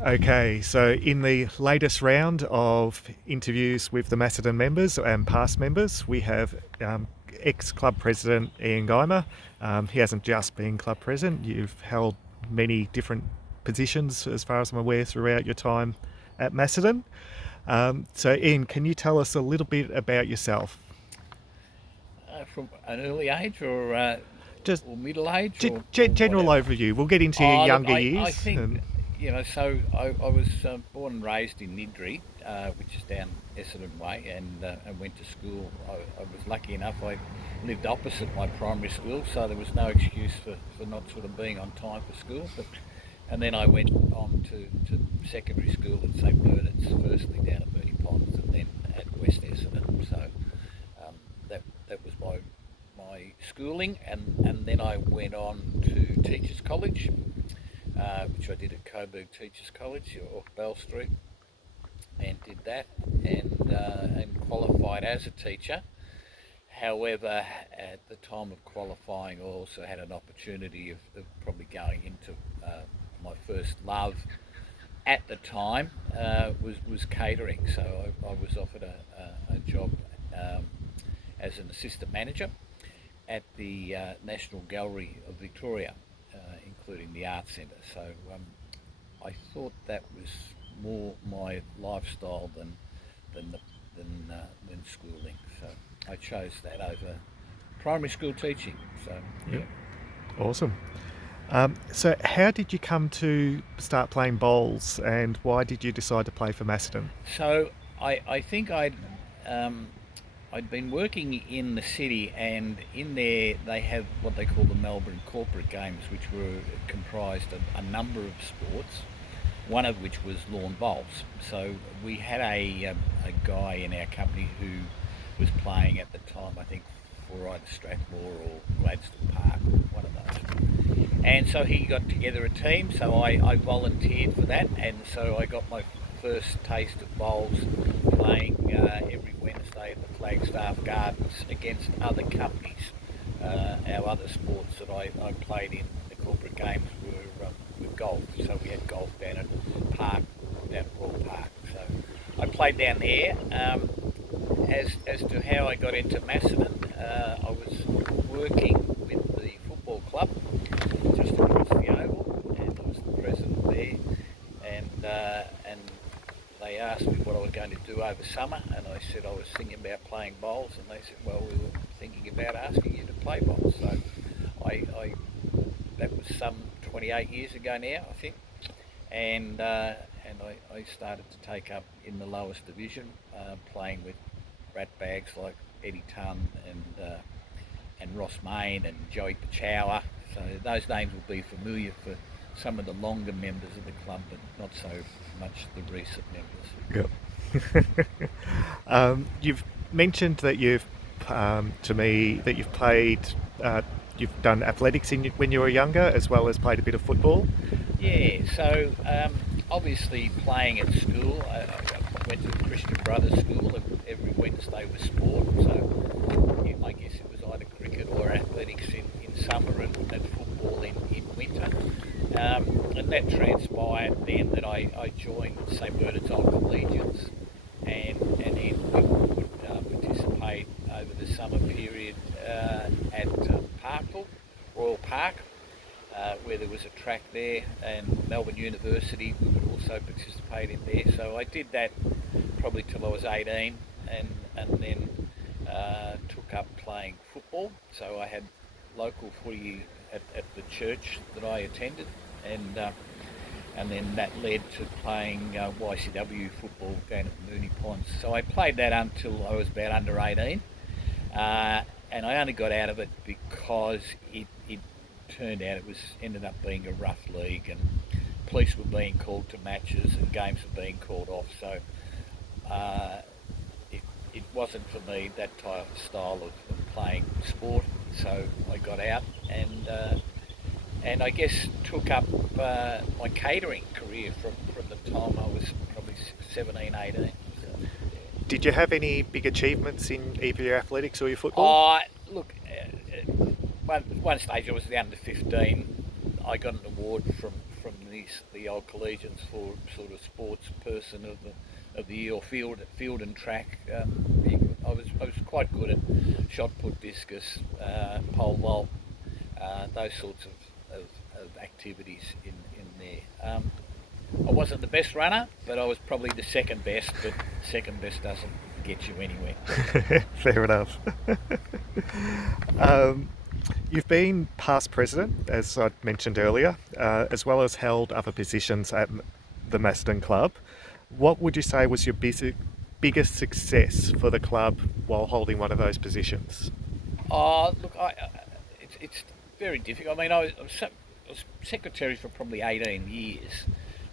Okay, so in the latest round of interviews with the Macedon members and past members, we have ex-club president Ian Guymer. He hasn't just been club president, you've held many different positions, as far as I'm aware, throughout your time at Macedon. So Ian, can you tell us a little bit about yourself? From an early age Just or middle age or general whatever. overview. We'll get into your Oh, look, younger I years. think, And so I was born and raised in Nidri, which is down Essendon Way, and went to school. I was lucky enough, I lived opposite my primary school, so there was no excuse for not sort of being on time for school. And then I went on to secondary school at St Bernard's, firstly down at Mooney Ponds, and then at West Essendon. So that was my schooling, and then I went on to Teachers College, which I did at Coburg Teachers College off Bell Street, and did that, and qualified as a teacher. However, at the time of qualifying, I also had an opportunity of probably going into my first love at the time was catering. So I was offered a job um, as an assistant manager at the National Gallery of Victoria, including the Arts Centre. So I thought that was more my lifestyle than the, than schooling. So I chose that over primary school teaching. So yep, yeah. awesome. So how did you come to start playing bowls, and why did you decide to play for Macedon? So I think um, I'd been working in the city, and in there they have what they call the Melbourne Corporate Games, which were comprised of a number of sports, one of which was lawn bowls. So we had a guy in our company who was playing at the time, I think, for either Strathmore or Gladstone Park or one of those. And so he got together a team, so I volunteered for that, and so I got my first taste of bowls playing every Wednesday at the Flagstaff Gardens against other companies. Our other sports that I played in the corporate games were golf, so we had golf down at Park, down at Royal Park. So I played down there. As to how I got into Macedon, I was working with the football club just across the oval, and I was the president there. And they asked me what I was going to do over summer, and I said I was thinking about playing bowls, and they said, well, we were thinking about asking you to play bowls. So I that was some 28 years ago now, I think, and I started to take up in the lowest division, playing with rat bags like Eddie Tunn and Ross Main and Joey Pachower. So those names will be familiar for some of the longer members of the club, but not so much the recent members. Yep. You've mentioned that to me, that you've played, you've done athletics when you were younger, as well as played a bit of football. Yeah, so obviously playing at school, I went to the Christian Brothers School, and every Wednesday was sport. So yeah, I guess it was either cricket or athletics in summer, and football in winter. And that transpired then that I joined St Bernard's Old Collegians, and then we would participate over the summer period at Parkville, Royal Park, where there was a track there, and Melbourne University, we would also participate in there. So I did that probably till I was 18, and then took up playing football. So I had local footy at the church that I attended, and then that led to playing YCW football down at Mooney Ponds. So I played that until I was about under 18, and I only got out of it because it turned out it was ended up being a rough league, and police were being called to matches and games were being called off. So uh, it wasn't for me, that type of style of playing sport. So I got out, and I guess took up my catering career from the time I was probably 17, 18. So, yeah. Did you have any big achievements in either your athletics or your football? Look, one stage I was the under 15. I got an award from the the old collegians for sort of sports person of the year, or field and track. I was quite good at shot put, discus, pole vault, those sorts of activities in there. I wasn't the best runner, but I was probably the second best. But second best doesn't get you anywhere. Fair enough. um, you've been past president, as I mentioned earlier, as well as held other positions at the Macedon Club. What would you say was your biggest success for the club while holding one of those positions? Look, it's very difficult. I mean, I was secretary for probably 18 years.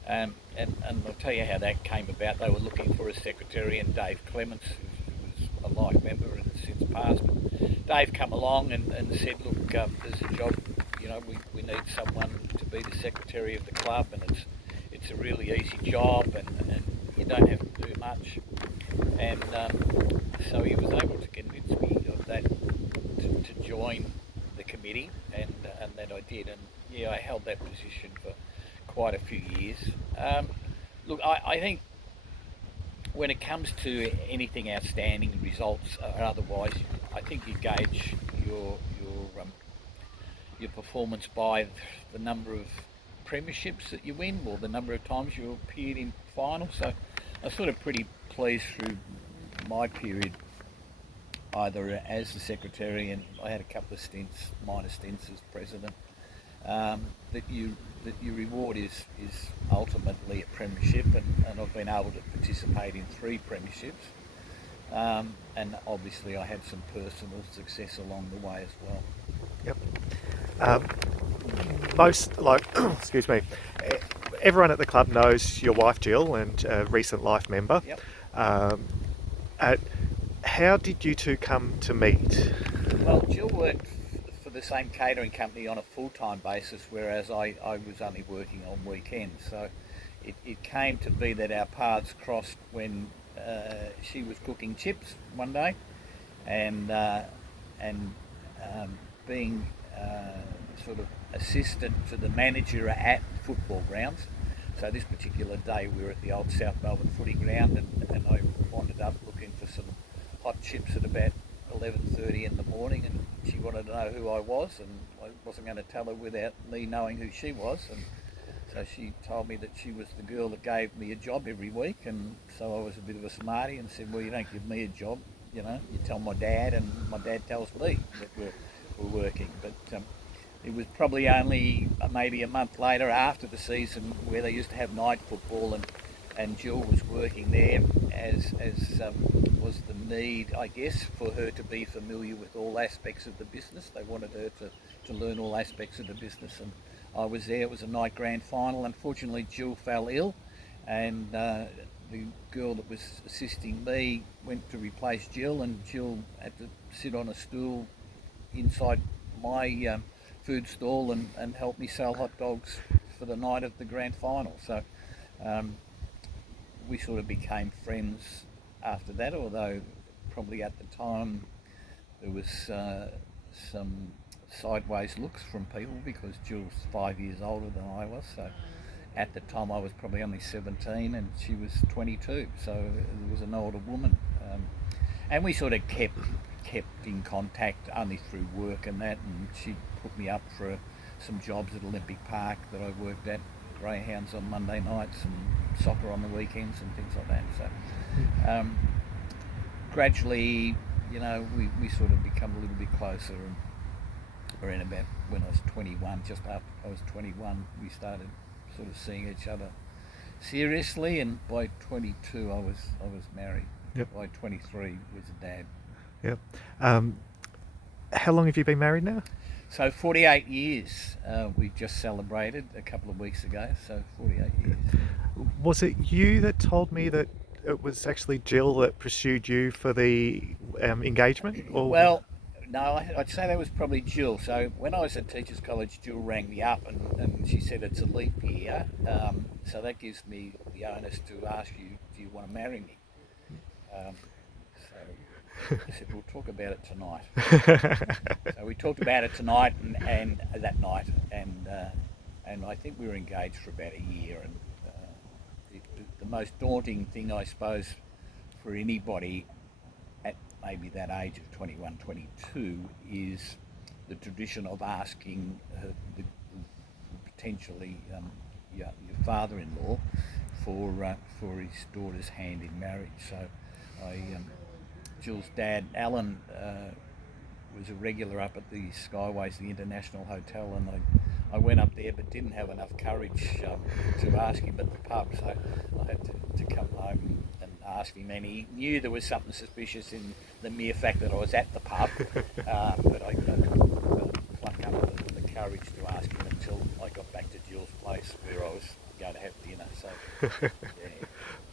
And I'll tell you how that came about. They were looking for a secretary, and Dave Clements, who was a life member and has since passed, but Dave come along and said, look, there's a job, we need someone to be the secretary of the club, and it's a really easy job, and you don't have to do much. And so he was able to convince me of that, to join the committee, and that I did. And yeah, I held that position for quite a few years. Look, I think when it comes to anything outstanding, results or otherwise, I think you gauge your performance by the number of premierships that you win, or the number of times you appeared in finals. So I was sort of pretty pleased through my period, either as the secretary, and I had a couple of stints, minor stints as president. That your reward is ultimately a premiership, and I've been able to participate in 3 premierships, and obviously I had some personal success along the way as well. Yep. Um, most, like, excuse me, everyone at the club knows your wife Jill, and a recent life member. Yep. Um, at, how did you two come to meet? Well, Jill worked for the same catering company on a full-time basis, whereas I was only working on weekends. So it came to be that our paths crossed when she was cooking chips one day, and being sort of assistant to the manager at football grounds. So this particular day we were at the old South Melbourne footy ground, and I wandered up looking for some hot chips at about 11:30 in the morning, and she wanted to know who I was, and I wasn't going to tell her without me knowing who she was. And so she told me that she was the girl that gave me a job every week, and so I was a bit of a smarty and said, well, you don't give me a job, you tell my dad, and my dad tells me that we're working. But it was probably only maybe a month later, after the season, where they used to have night football, and Jill was working there, as was the need, I guess, for her to be familiar with all aspects of the business. They wanted her to learn all aspects of the business, and I was there. It was a night grand final. Unfortunately, Jill fell ill, and the girl that was assisting me went to replace Jill, and Jill had to sit on a stool inside my food stall and help me sell hot dogs for the night of the grand final. So we sort of became friends after that, although probably at the time there was some sideways looks from people, because Jill's 5 years older than I was. So at the time I was probably only 17 and she was 22, so there was an older woman. And we sort of kept in contact only through work and that, and she put me up for some jobs at Olympic Park that I worked at, greyhounds on Monday nights and soccer on the weekends and things like that. So gradually, we sort of become a little bit closer, and around about when I was 21, just after I was 21, we started sort of seeing each other seriously, and by 22 I was married. Yep. By 23 was a dad. Yep. How long have you been married now? So 48 years. We just celebrated a couple of weeks ago, so 48 years. Was it you that told me that it was actually Jill that pursued you for the engagement? Or Well, no, I'd say that was probably Jill. So when I was at Teachers College, Jill rang me up, and she said it's a leap year, so that gives me the onus to ask you, do you want to marry me? So I said, we'll talk about it tonight. So we talked about it tonight, and that night, and and I think we were engaged for about a year. And the most daunting thing, I suppose, for anybody at maybe that age of 21, 22, is the tradition of asking potentially your father-in-law for his daughter's hand in marriage. So Jill's dad, Alan, was a regular up at the Skyways, the International Hotel, and I went up there but didn't have enough courage to ask him at the pub, so I had to come home and ask him, and he knew there was something suspicious in the mere fact that I was at the pub, but I couldn't pluck up the courage to ask him until I got back to Jill's place where I was going to have dinner. So, yeah.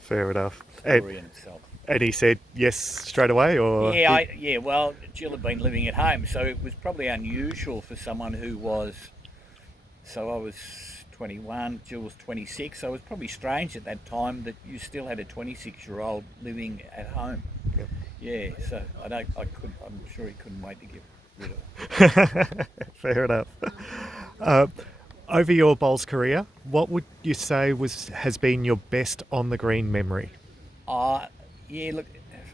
Fair enough. Story in itself. And he said yes straight away, or Yeah, well, Jill had been living at home, so it was probably unusual for someone who was. So I was 21, Jill was 26. So it was probably strange at that time that you still had a 26-year-old living at home. Yep. Yeah, so I'm sure he couldn't wait to get rid of it. Fair enough. Over your bowls career, what would you say has been your best on the green memory? Yeah, look,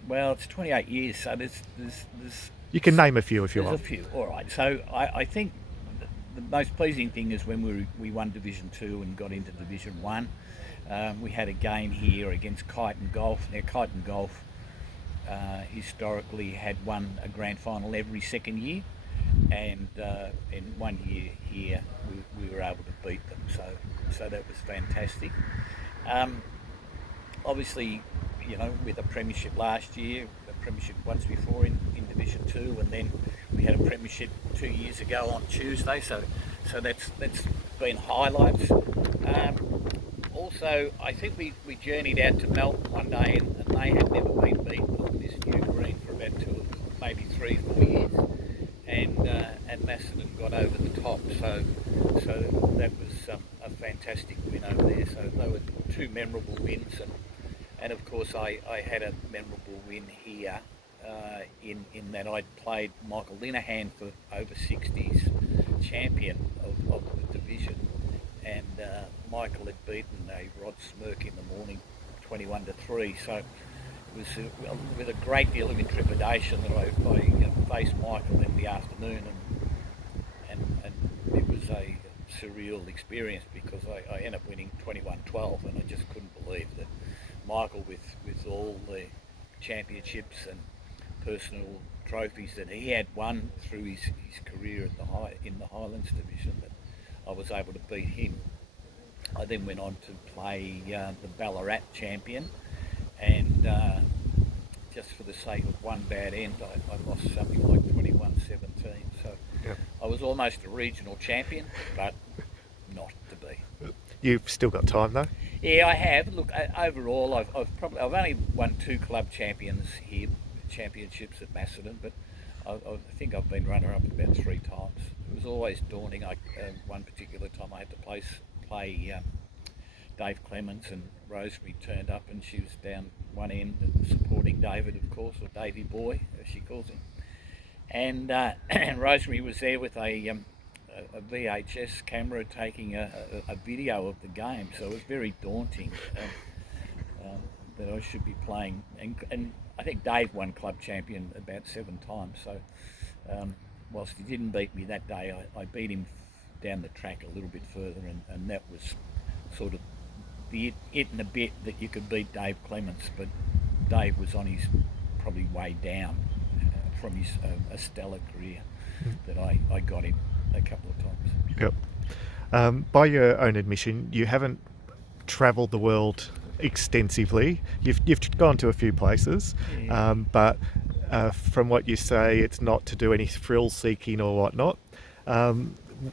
well, it's 28 years, so there's You can name a few if you there's want. a few. All right, so I think the most pleasing thing is when we won Division 2 and got into Division 1. We had a game here against Kyneton Golf. Now, Kyneton Golf historically had won a grand final every second year, and in 1 year here we were able to beat them. So that was fantastic. Obviously, with a premiership last year, a premiership once before in Division 2, and then we had a premiership 2 years ago on Tuesday. So that's been highlights. Also, I think we journeyed out to Melbourne one day, and they had never been beaten on this new green for about maybe 3-4 years, and Macedon got over the top. So that was a fantastic win over there. So they were two memorable wins, and of course I had a memorable win here in that I'd played Michael Linehan for over 60s champion of the division, and Michael had beaten a Rod Smirk in the morning 21-3. So it was with a great deal of intrepidation that I faced Michael in the afternoon, and it was a surreal experience because I ended up winning 21-12, and I just couldn't believe that Michael, with all the championships and personal trophies that he had won through his career in the Highlands division, that I was able to beat him. I then went on to play the Ballarat champion, and just for the sake of one bad end, I lost something like 21-17. So Yeah. I was almost a regional champion, but not to be. You've still got time though. Yeah, I have. Look, overall, I've only won 2 club championships at Macedon, but I think I've been runner-up about 3 times. It was always daunting. One particular time I had to play Dave Clements, and Rosemary turned up, and she was down one end supporting David, of course, or Davey Boy, as she calls him. And Rosemary was there with a VHS camera taking a video of the game, so it was very daunting that I should be playing. And I think Dave won club champion about 7 times, so whilst he didn't beat me that day, I beat him down the track a little bit further, and that was sort of the it and a bit that you could beat Dave Clements, but Dave was on his probably way down from his a stellar career that I got him a couple of times. Yep. By your own admission, you haven't travelled the world extensively. You've gone to a few places, Yeah. but from what you say, it's not to do any thrill seeking or whatnot.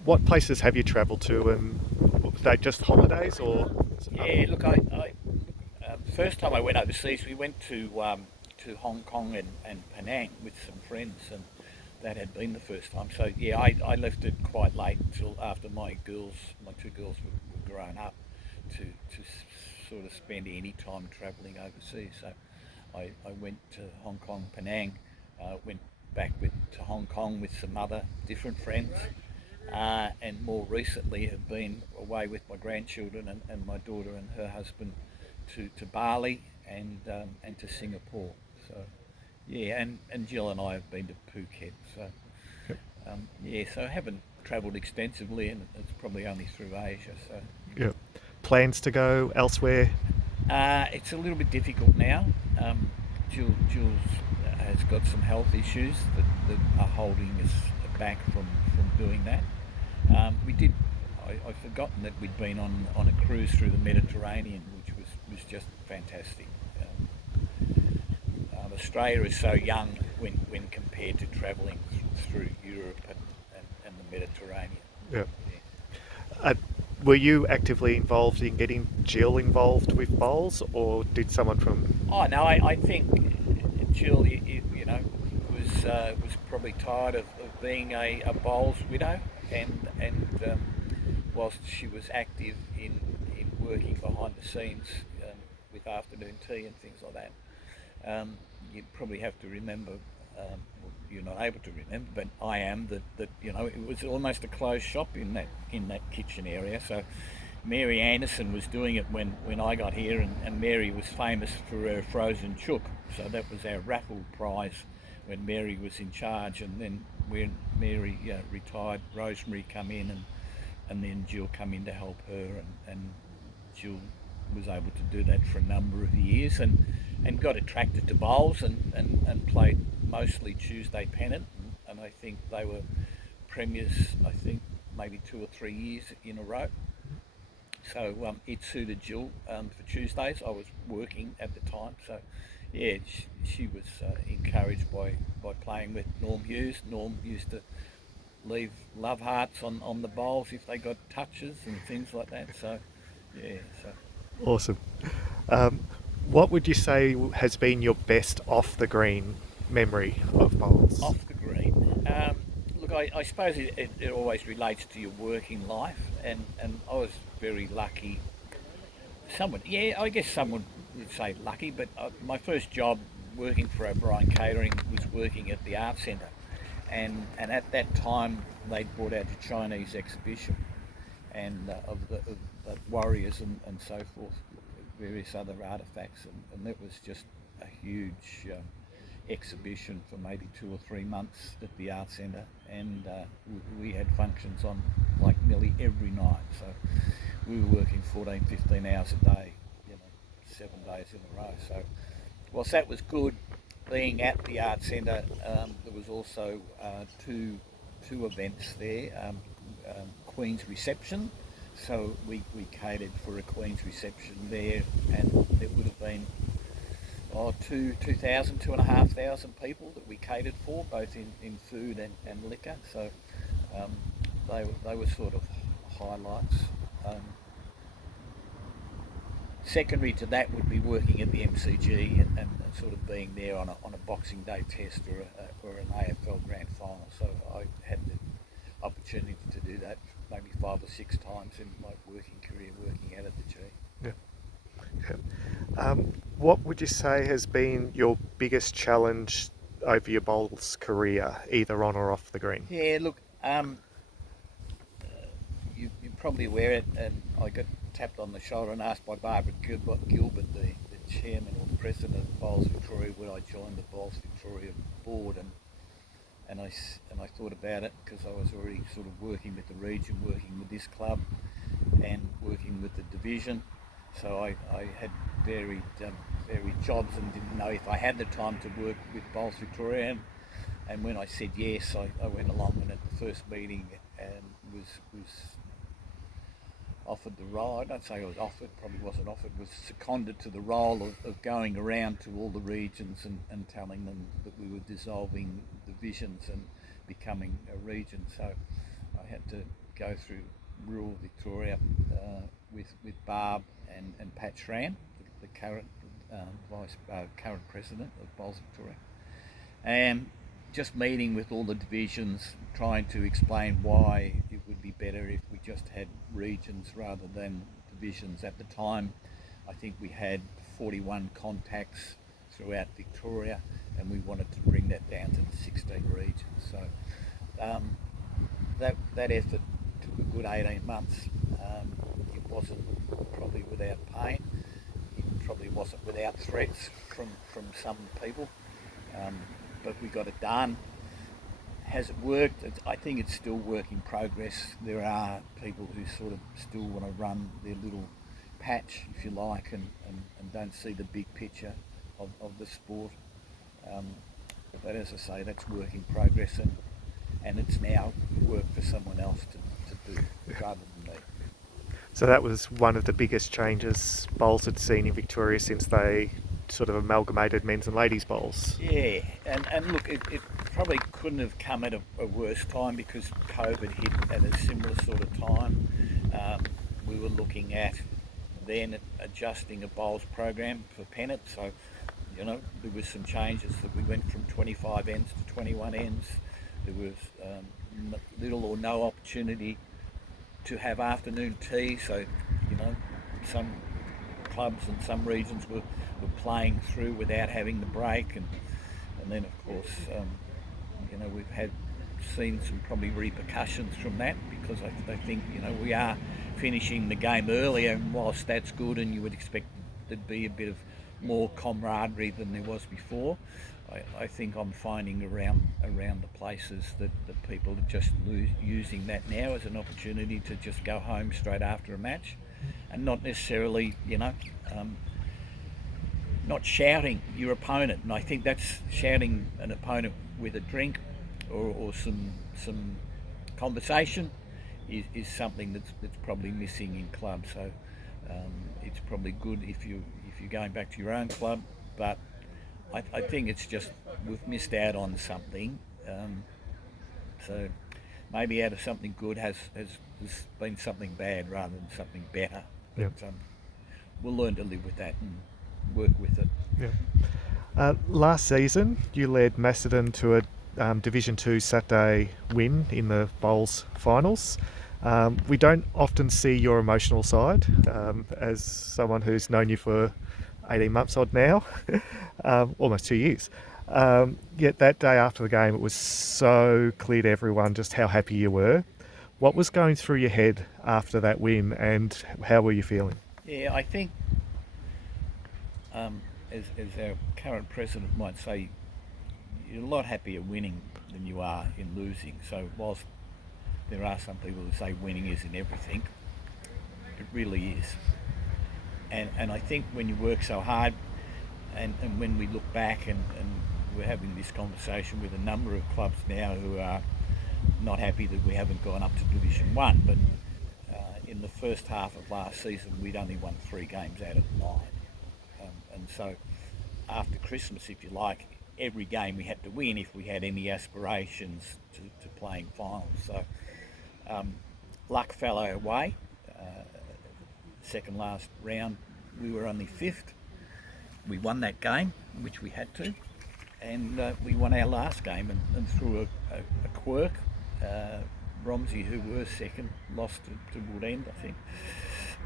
What places have you travelled to, and were they just holidays or? Yeah, look, first time I went overseas, we went to Hong Kong and Penang with some friends, and that had been the first time. So yeah, I left it quite late until after my 2 girls were grown up to sort of spend any time travelling overseas. So I went to Hong Kong, Penang, went back to Hong Kong with some other different friends, and more recently have been away with my grandchildren and my daughter and her husband to Bali and to Singapore. So yeah, and Jill and I have been to Phuket. So Yep. yeah, so I haven't travelled extensively, and it's probably only through Asia. So Yep. Plans to go elsewhere? it's a little bit difficult now. Jules has got some health issues that are holding us back from doing that. We did. I've forgotten that we'd been on a cruise through the Mediterranean, which was just fantastic. Australia is so young when compared to travelling through Europe and the Mediterranean. Yep. Yeah. Uh, were you actively involved in getting Jill involved with bowls, or did someone from? Oh no, I think Jill, was probably tired of being a bowls widow, and whilst she was active in working behind the scenes with afternoon tea and things like that, you probably have to remember. Well, you're not able to remember, but I am that it was almost a closed shop in that kitchen area. So Mary Anderson was doing it when I got here, and Mary was famous for her frozen chook. So that was our raffle prize when Mary was in charge. And then when Mary retired, Rosemary come in, and then Jill come in to help her, and Jill was able to do that for a number of years, and got attracted to bowls, and played mostly Tuesday pennant, and I think they were premiers, I think maybe 2 or 3 years in a row. So it suited Jill for Tuesdays. I was working at the time, so yeah, she was encouraged by playing with Norm Hughes. Norm used to leave love hearts on the bowls if they got touches and things like that. So yeah, so Awesome. Um, what would you say has been your best off the green memory of bowls? off the green. Look, I suppose it always relates to your working life, and I was very lucky. Someone, yeah, I guess someone would say lucky, but my first job working for O'Brien Catering was working at the art centre, and at that time they'd brought out the Chinese exhibition, and of the warriors and so forth, various other artefacts, and that was just a huge exhibition for maybe 2 or 3 months at the art centre, and we had functions on like nearly every night. So we were working 14, 15 hours a day, 7 days in a row. So whilst that was good, being at the art centre, there was also two events there. Queen's reception. So we catered for a Queen's reception there, and there would have been 2,000, 2,500 people that we catered for, both in food and liquor. So um, they were sort of highlights. Um, Secondary to that would be working at the MCG and sort of being there on a Boxing Day test or an AFL Grand Final. So I had the opportunity to do that maybe 5 or 6 times in my working career, working out at the G. Yeah. Yeah. What would you say has been your biggest challenge over your bowls career, either on or off the green? Yeah, look, you're probably aware it, and I got tapped on the shoulder and asked by Barbara Gilbert, the chairman or president of Bowls Victoria, would I join the Bowls Victoria board, and I thought about it because I was already sort of working with the region, working with this club, and working with the division. So I had varied jobs and didn't know if I had the time to work with Bowls Victoria. And when I said yes, I went along, and at the first meeting was offered the role. I don't say I was offered, probably wasn't offered, was seconded to the role of going around to all the regions and telling them that we were dissolving divisions and becoming a region. So I had to go through rural Victoria with Barb and Pat Schramm, the current current president of Bowls Victoria, and just meeting with all the divisions, trying to explain why it would be better if we just had regions rather than divisions. At the time, I think we had 41 contacts throughout Victoria, and we wanted to bring that down to the 16 regions. So um, that effort took a good 18 months. It wasn't probably without pain. It probably wasn't without threats from some people. Um, but we got it done. Has it worked? I think it's still work in progress. There are people who sort of still want to run their little patch, if you like, and don't see the big picture of the sport. Um, but as I say, that's work in progress, and it's now work for someone else to do rather than me. So that was one of the biggest changes bowls had seen in Victoria since they sort of amalgamated men's and ladies bowls. Yeah, and look, it probably couldn't have come at a worse time because COVID hit at a similar sort of time. We were looking at then adjusting a bowls program for pennant, so there was some changes that we went from 25 ends to 21 ends. There was little or no opportunity to have afternoon tea, so some clubs and some regions were playing through without having the break, and then of course we've seen some probably repercussions from that because I think we are finishing the game earlier, and whilst that's good and you would expect there'd be a bit of more camaraderie than there was before, I think I'm finding around the places that people are just using that now as an opportunity to just go home straight after a match and not necessarily not shouting your opponent. And I think that's shouting an opponent with a drink or some conversation is something that's probably missing in clubs. So it's probably good if you're going back to your own club, but I think it's just we've missed out on something. So maybe out of something good has been something bad rather than something better. But Yeah. We'll learn to live with that and work with it. Yeah. Last season, you led Macedon to a Division 2 Saturday win in the Bowls finals. We don't often see your emotional side as someone who's known you for 18 months odd now, almost 2 years. Yet that day after the game, it was so clear to everyone just how happy you were. What was going through your head after that win, and how were you feeling? Yeah, I think as our current president might say, you're a lot happier winning than you are in losing. So whilst there are some people who say winning isn't everything, it really is. And I think when you work so hard, and when we look back and we're having this conversation with a number of clubs now who are not happy that we haven't gone up to Division 1, but in the first half of last season we'd only won 3 games out of 9. And so after Christmas, if you like, every game we had to win if we had any aspirations to playing finals. So luck fell our way. Second last round we were only 5th. We won that game, which we had to, and we won our last game, and through a quirk, Romsey, who were second, lost to Woodend, I think,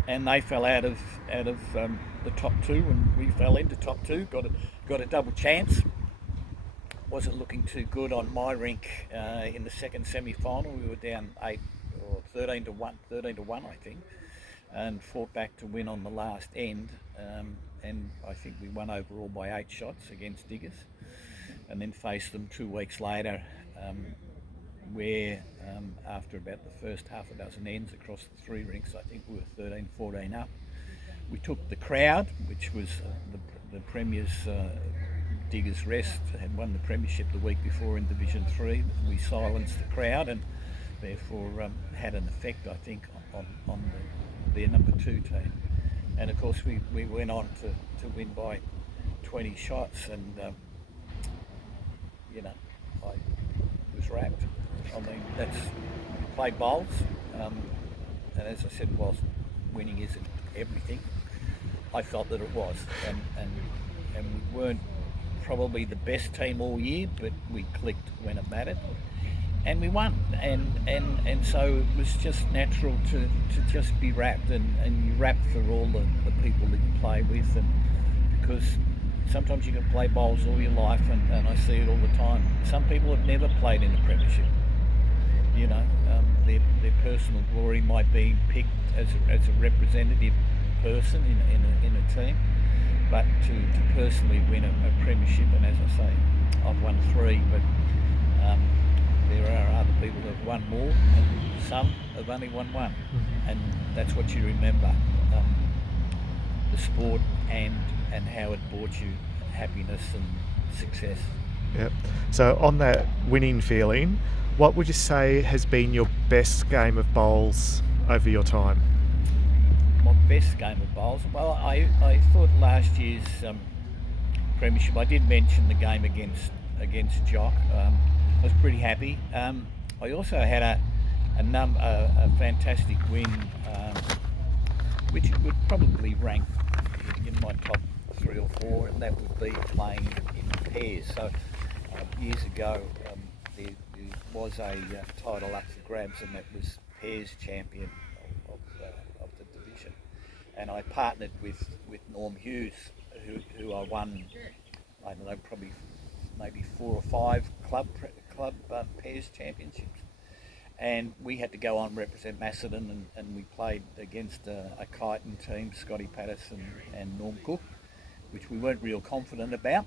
and they fell out of the top 2, and we fell into top 2. Got a double chance. Wasn't looking too good on my rink in the second semi-final. We were down 8 or 13 to 1, I think, and fought back to win on the last end. And I think we won overall by 8 shots against Diggers, and then faced them 2 weeks later, where after about the first half a dozen ends across the 3 rinks, I think we were 13-14 up. We took the crowd, which was the Premier's Diggers Rest, had won the premiership the week before in Division 3. We silenced the crowd and therefore had an effect, I think, on their number 2 team. And of course we went on to win by 20 shots, and I was wrapped. I mean, that's play bowls, and as I said, whilst winning isn't everything, I felt that it was, and we weren't probably the best team all year, but we clicked when it mattered, and we won, and so it was just natural to just be wrapped, and you wrap for all the people that you play with, and because sometimes you can play bowls all your life, and I see it all the time. Some people have never played in the premiership. their personal glory might be picked as a representative person in a team, but to personally win a premiership, and as I say, I've won three, but um, there are other people that have won more, and some have only won one, and that's what you remember. Um, the sport and how it brought you happiness and success. Yep. So on that winning feeling, what would you say has been your best game of bowls over your time? My best game of bowls. Well, I thought last year's premiership. I did mention the game against Jock. I was pretty happy. I also had a fantastic win, which would probably rank in my top three or four, and that would be playing in pairs. So years ago, there was a title up for grabs, and that was pairs champion of the division. And I partnered with Norm Hughes, who I won, I don't know, probably maybe four or five club pairs championships. And we had to go on and represent Macedon, and we played against a Kyneton team, Scotty Patterson and Norm Cook, which we weren't real confident about,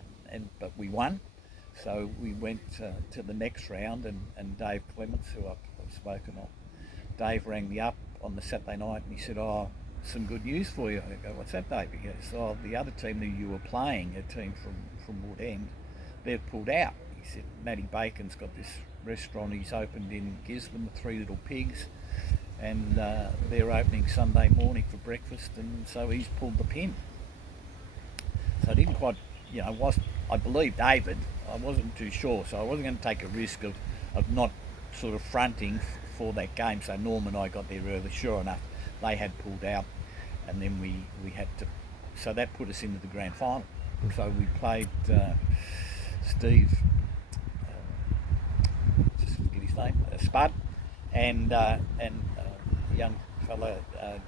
but we won. So we went to the next round, and Dave Clements, who I've spoken of, Dave rang me up on the Saturday night, and he said, "Oh, some good news for you." I go, "What's that, Dave?" He goes, "Oh, the other team that you were playing, a team from Wood End, they've pulled out." He said, "Matty Bacon's got this restaurant he's opened in Gisborne, the Three Little Pigs, and they're opening Sunday morning for breakfast, and so he's pulled the pin." So I didn't quite, I believe David. I wasn't too sure, so I wasn't going to take a risk of not sort of fronting for that game. So Norm and I got there early. Sure enough, they had pulled out, and then we had to. So that put us into the grand final. So we played Steve, just forget his name, Spud, and the young fella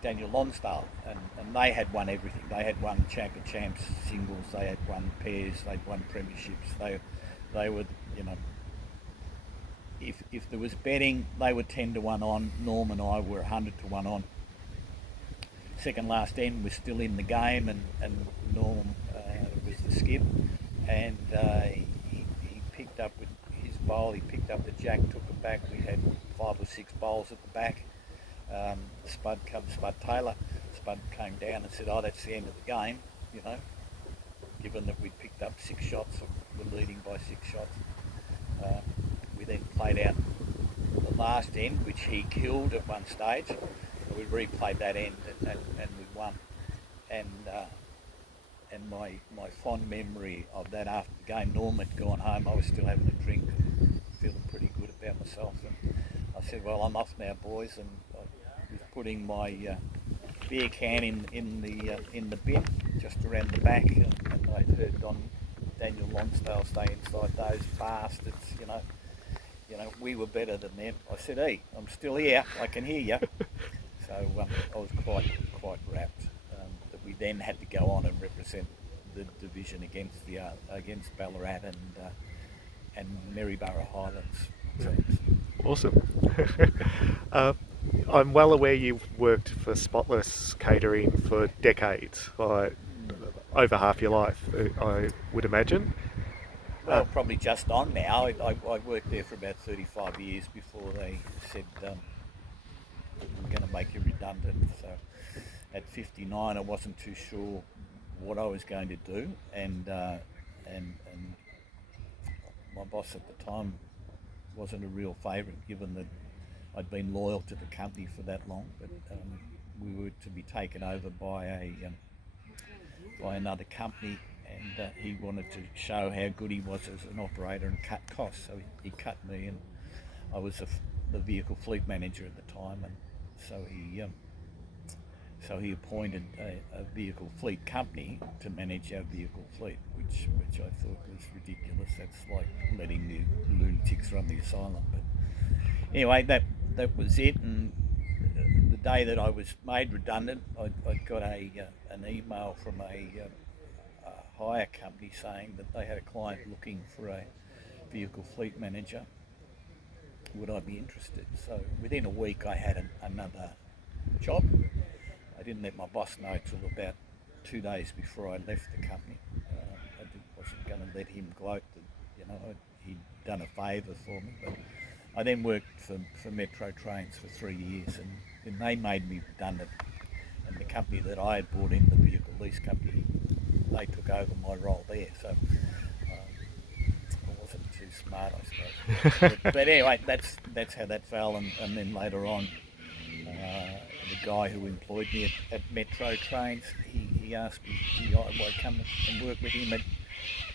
Daniel Lonsdale, and they had won everything. They had won Champ of Champs singles. They had won pairs. They'd won premierships. They were, if there was betting, they were 10-1 on. Norm and I were 100-1 on. Second last end was still in the game, and Norm was the skip, and he picked up with his bowl. He picked up the jack, took it back. We had 5 or 6 bowls at the back. Spud Taylor. Spud came down and said, "Oh, that's the end of the game," given that we'd picked up 6 shots and were leading by 6 shots. We then played out the last end, which he killed at one stage. We replayed that end, and we won. And and my fond memory of that after the game, Norm had gone home. I was still having a drink and feeling pretty good about myself. And I said, "Well, I'm off now, boys," and I was putting my beer can in the bin just around the back, and I heard Daniel Lonsdale say inside, "Those bastards, we were better than them." I said, "Hey, I'm still here. I can hear you." So I was quite rapt that we then had to go on and represent the division against Ballarat and Maryborough Highlands teams. Awesome. uh, I'm well aware you've worked for Spotless Catering for decades, over half your life, I would imagine. Well, probably just on now. I worked there for about 35 years before they said we're going to make you redundant. So at 59, I wasn't too sure what I was going to do, and my boss at the time wasn't a real favourite, given that I'd been loyal to the company for that long. But we were to be taken over by another company, and he wanted to show how good he was as an operator and cut costs. So he cut me, and I was the vehicle fleet manager at the time, and so he appointed a vehicle fleet company to manage our vehicle fleet, which I thought was ridiculous. That's like letting the lunatics run the asylum. But anyway, that was it. And the day that I was made redundant, I got an email from a hire company saying that they had a client looking for a vehicle fleet manager, would I be interested? So within a week, I had another job. I didn't let my boss know till about 2 days before I left the company. Wasn't going to let him gloat that he'd done a favour for me. But I then worked for Metro Trains for 3 years, and then they made me redundant. And the company that I had brought in, the vehicle lease company, they took over my role there. So I wasn't too smart, I suppose. But anyway, that's how that fell. And then later on, the guy who employed me at Metro Trains, he asked me, "Gee, I come and work with him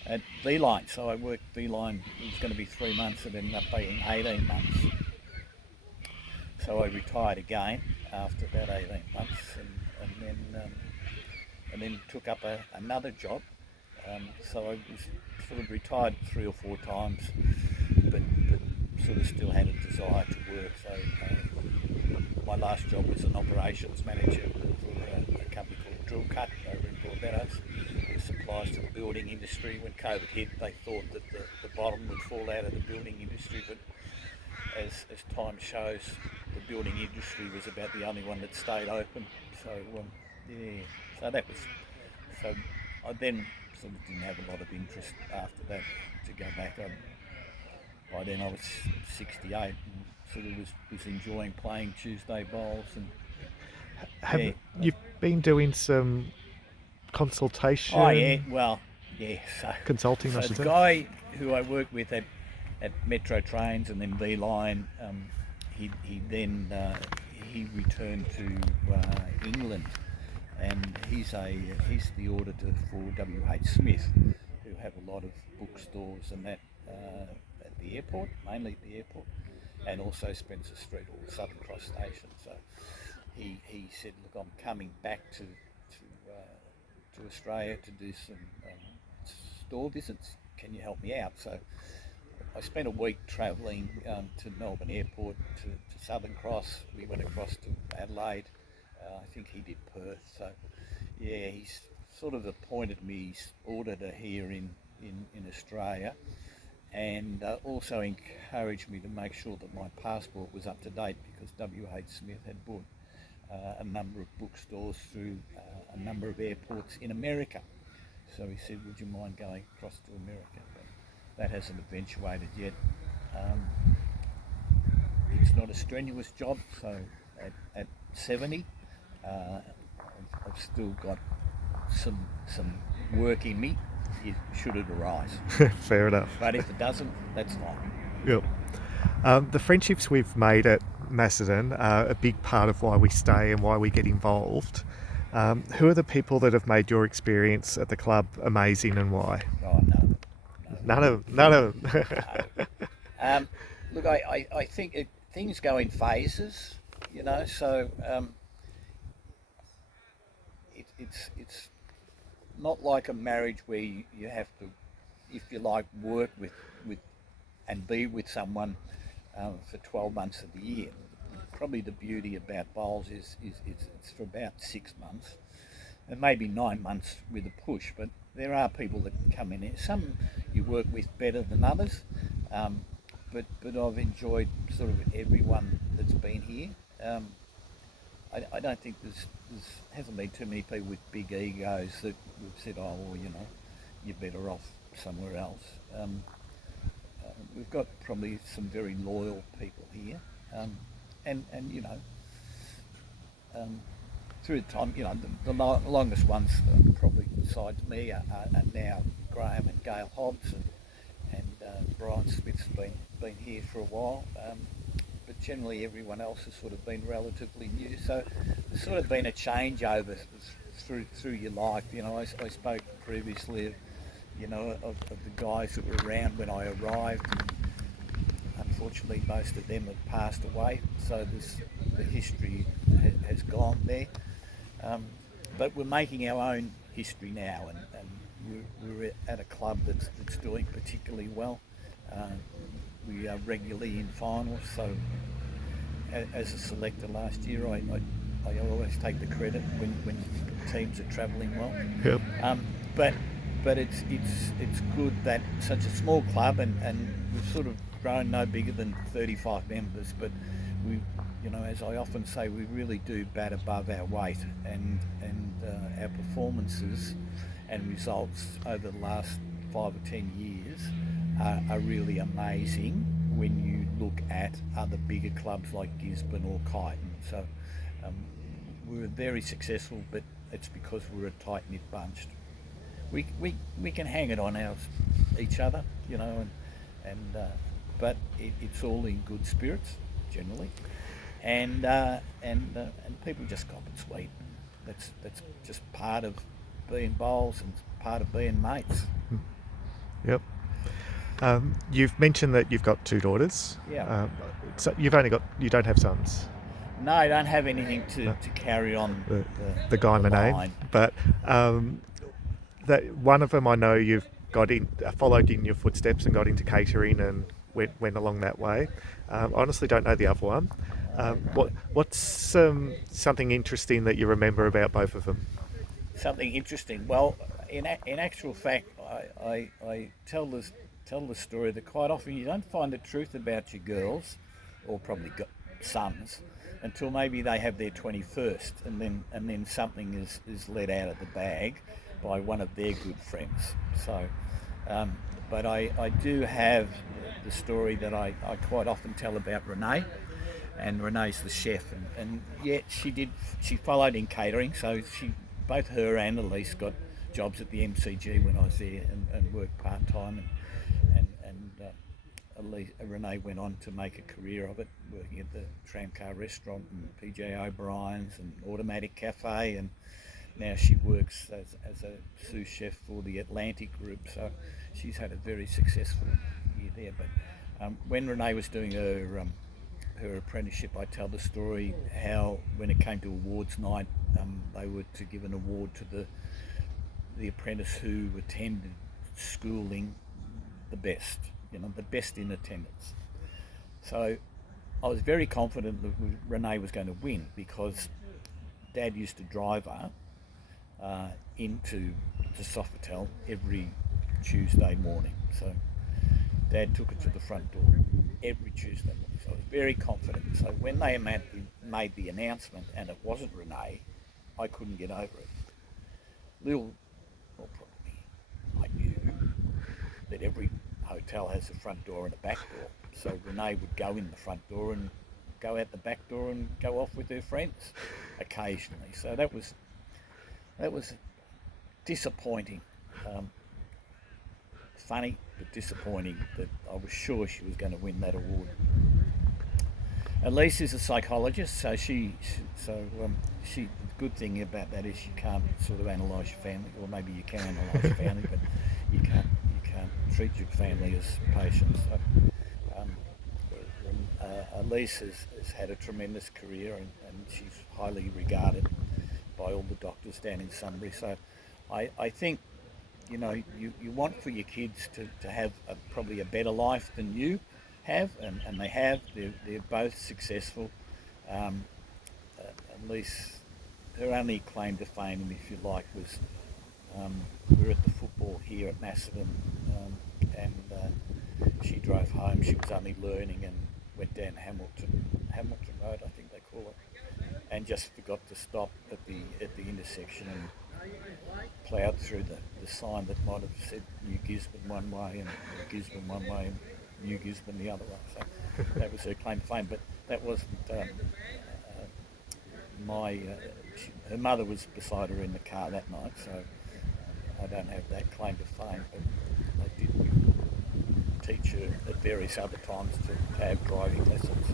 at V-Line." So I worked V-Line. It was going to be 3 months. It ended up being 18 months. So I retired again after about 18 months, and then took up another job. So I was sort of retired 3 or 4 times, but sort of still had a desire to work. So my last job was an operations manager for a company called Drill Cut over in Broadmeadows. It supplies to the building industry. When COVID hit, they thought that the bottom would fall out of the building industry, but as time shows, the building industry was about the only one that stayed open. So so that was. So I then sort of didn't have a lot of interest after that to go back. By then I was 68 and sort of was enjoying playing Tuesday bowls. And Have you been doing some consultation? Oh yeah, well, yeah. Consulting, I So should the say. guy who I worked with at Metro Trains and then V-Line, he returned to England, and he's the auditor for WH Smith, who have a lot of bookstores and that at the airport, mainly at the airport, and also Spencer Street or Southern Cross Station. So he said, "Look, I'm coming back to Australia to do some store visits. Can you help me out?" So I spent a week travelling to Melbourne Airport to Southern Cross. We went across to Adelaide. I think he did Perth. So yeah, he's sort of appointed me as auditor here in Australia, and also encouraged me to make sure that my passport was up to date, because WH Smith had bought a number of bookstores through a number of airports in America. So he said, "Would you mind going across to America?" But that hasn't eventuated yet. It's not a strenuous job, so at 70, I've still got some work in me, should it arise. Fair enough. But if it doesn't, that's fine. Yep. The friendships we've made at Macedon are a big part of why we stay and why we get involved. Who are the people that have made your experience at the club amazing, and why? Oh, no. None of them. No. Look, I think things go in phases, so it's not like a marriage where you have to, if you like, work with and be with someone for 12 months of the year. Probably the beauty about bowls is it's for about 6 months, and maybe 9 months with a push. But there are people that come in here. Some you work with better than others, but I've enjoyed sort of everyone that's been here. I don't think there's hasn't been too many people with big egos that we've said, "Oh, well, you're better off somewhere else." We've got probably some very loyal people here, and through the time, the longest ones probably besides me are now Graham and Gail Hobbs, and Brian Smith's been here for a while. But generally everyone else has sort of been relatively new. So there's sort of been a changeover through your life. I spoke previously of the guys that were around when I arrived. Unfortunately, most of them have passed away, so the history has gone there. But we're making our own history now, and we're at a club that's doing particularly well. We are regularly in finals, so as a selector last year, I always take the credit when teams are travelling well. Yep. But but it's good that such a small club, and we've sort of grown no bigger than 35 members, but we, as I often say, we really do bat above our weight, and our performances and results over the last 5 or 10 years are really amazing when you look at other bigger clubs like Gisborne or Kyneton. So um, we're very successful, but it's because we're a tight knit bunch. We can hang it on each other, and but it's all in good spirits generally, and people just cop it sweet. That's just part of being bowls and part of being mates. Yep. You've mentioned that you've got two daughters. Yeah. So you don't have sons. No, I don't have anything No. to carry on The Guymer name, line. but that one of them I know you've followed in your footsteps and got into catering and went along that way. I honestly don't know the other one. What's something interesting that you remember about both of them? Something interesting. Well, in actual fact, I tell the story that quite often you don't find the truth about your girls, or probably sons, until maybe they have their 21st, and then something is let out of the bag by one of their good friends. So, um, but I do have the story that I quite often tell about Renee, and Renee's the chef, and yet she followed in catering, so both her and Elise got jobs at the MCG when I was there, and worked part time, and Renee went on to make a career of it, working at the Tramcar restaurant and PJ O'Brien's and Automatic Cafe, and now she works as a sous chef for the Atlantic Group. So she's had a very successful year there. But when Renee was doing her apprenticeship, I tell the story how when it came to awards night, they were to give an award to the apprentice who attended schooling the best, the best in attendance. So I was very confident that Renee was going to win because Dad used to drive her into to Sofitel every Tuesday morning. So Dad took her to the front door every Tuesday morning. So I was very confident. So when they made the announcement and it wasn't Renee, I couldn't get over it. Little, well, probably I knew that every hotel has a front door and a back door. So Renee would go in the front door and go out the back door and go off with her friends occasionally. So that was disappointing. Funny but disappointing that I was sure she was going to win that award. Elise is a psychologist, so the good thing about that is you can't sort of analyse your family, or maybe you can analyse your family, but you can't treat your family as patients. So, Elise has had a tremendous career, and she's highly regarded by all the doctors down in Sunbury. So I think you want for your kids to have probably a better life than you have, and they have. They're both successful. At least her only claim to fame, if you like, was we were at the football here at Macedon, and she drove home. She was only learning and went down Hamilton Road, I think they call it, and just forgot to stop at the intersection and ploughed through the sign that might have said New Gisborne one way and Gisborne one way and New Gisborne the other way. So that was her claim to fame, but that wasn't her mother was beside her in the car that night, so I don't have that claim to fame, but I did teach her at various other times to have driving lessons.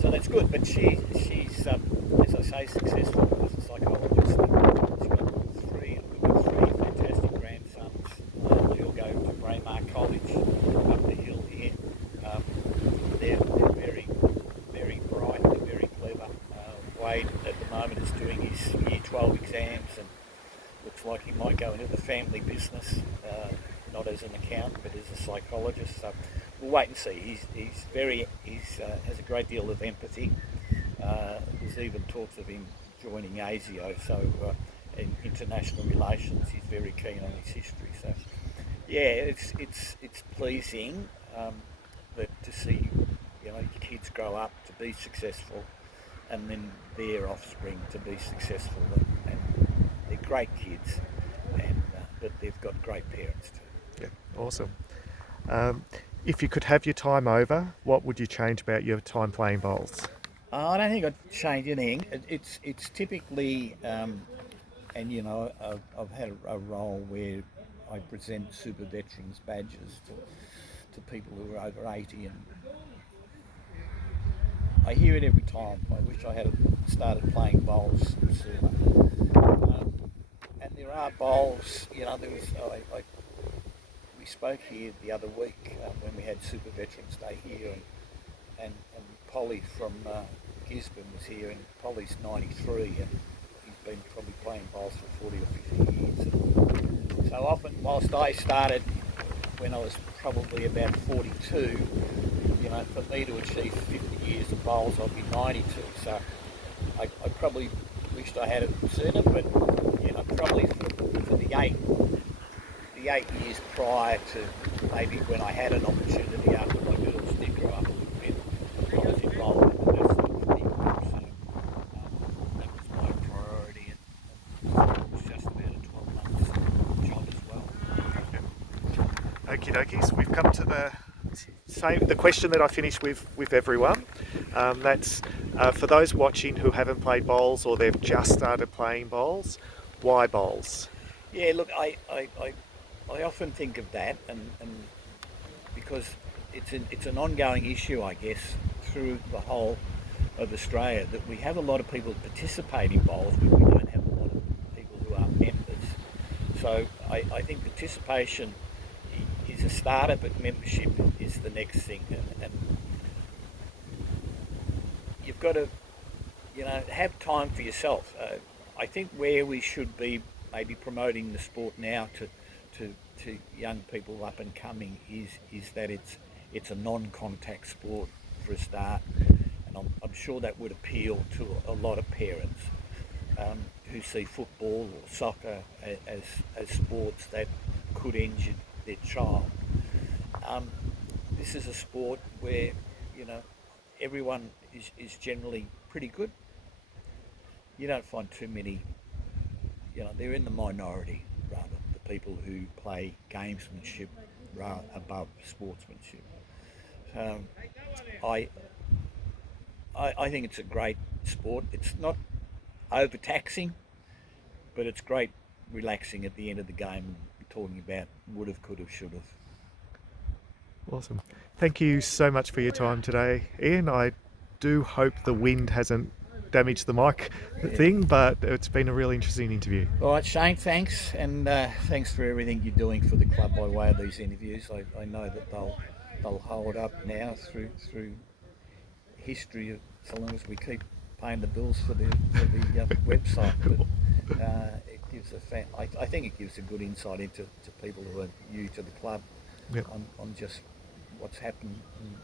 So that's good, but she's as I say, successful as a psychologist. She's got three fantastic grandsons. They all go to Braemar College up the hill here. They're very, very bright, they're very clever. Wade at the moment is doing his Year 12 exams and looks like he might go into the family business, not as an accountant but as a psychologist. So we'll wait and see. He's has a great deal of empathy. There's even talks of him joining ASIO. So in international relations. He's very keen on his history. So yeah, it's pleasing that to see kids grow up to be successful, and then their offspring to be successful, and they're great kids, and but they've got great parents too. Yeah, awesome. Um, if you could have your time over, what would you change about your time playing bowls? I don't think I'd change anything. It's typically, and I've had a role where I present super veterans badges to people who are over 80, and I hear it every time. I wish I had started playing bowls sooner. And there are bowls. There was we spoke here the other week when we had Super Veterans Day here, and Polly from Gisborne was here, and Polly's 93, and he's been probably playing bowls for 40 or 50 years. And so often, whilst I started when I was probably about 42, for me to achieve 50 years of bowls, I'd be 92. So I probably wished I had it sooner, but probably for the 8 years prior to maybe when I had an opportunity after my girls did grow up a little bit, I was involved in that sort of thing. So that was my priority, and it was just about a 12 months job as well. Okie dokies, we've come to the question that I finish with everyone. That's for those watching who haven't played bowls or they've just started playing bowls, why bowls? Yeah, look, I often think of that, and because it's an ongoing issue, I guess, through the whole of Australia, that we have a lot of people that participate in bowls, but we don't have a lot of people who are members. So I think participation is a starter, but membership is the next thing, and you've got to have time for yourself. I think where we should be maybe promoting the sport now to young people up and coming is that it's a non-contact sport for a start, and I'm sure that would appeal to a lot of parents who see football or soccer as sports that could injure their child. Um, this is a sport where everyone is generally pretty good. You don't find too many, they're in the minority rather, the people who play gamesmanship above sportsmanship. Um, I, I think it's a great sport. It's not overtaxing, but it's great relaxing at the end of the game, talking about would have, could have, should have. Awesome. Thank you so much for your time today, Ian. I do hope the wind hasn't damaged the mic thing, but it's been a really interesting interview. All right, Shane, thanks, and thanks for everything you're doing for the club by way of these interviews. I know that they'll hold up now through history, so long as we keep paying the bills for the website. But it gives I think it gives a good insight into people who are new to the club Yep. on just what's happened and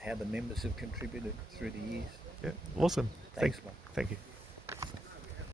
how the members have contributed through the years. Yeah. Awesome. Thanks, mate. Thank you.